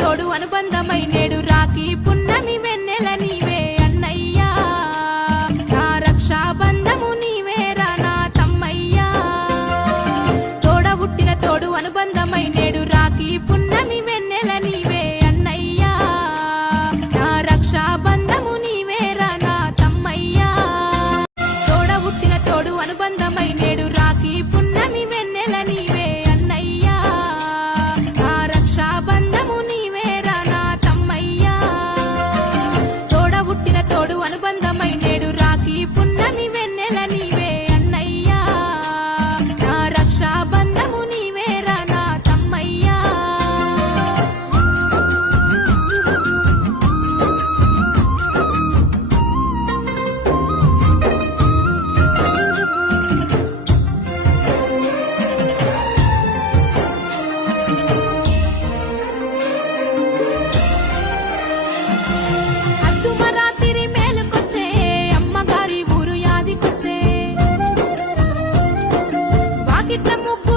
తోడు అనుబంధమై నేడు రాఖీ పున్నమి వెన్నెల నీవే అన్నయ్యా నా రక్షాబంధము నీవేరా నా తమ్మయ్యా తోడ పుట్టిన తోడు అనుబంధమై నేడు రాఖీ పున్నమి వెన్నెల నీవే అన్నయ్యా నా రక్షాబంధము నీవేరా నా తమ్మయ్యా తోడ పుట్టిన తోడు అనుబంధమై నేడు రాఖీ పున్నమి వెన్నెల నీవే అన్నయ్యా నా రక్షాబంధము నీవేరా నా తమ్మయ్యా తోడ పుట్టిన తోడు అనుబంధమై నేడు రాఖీ పున్నమి వెన్నెల నీవే అన్నయ్యా నా రక్షాబంధము నీవేరా నా తమ్మయ్యా అద్దుమరాతిరి మేలుకొచ్చే అమ్మగారి ఊరు యాదికొచ్చే వాకిట్ల ముగ్గు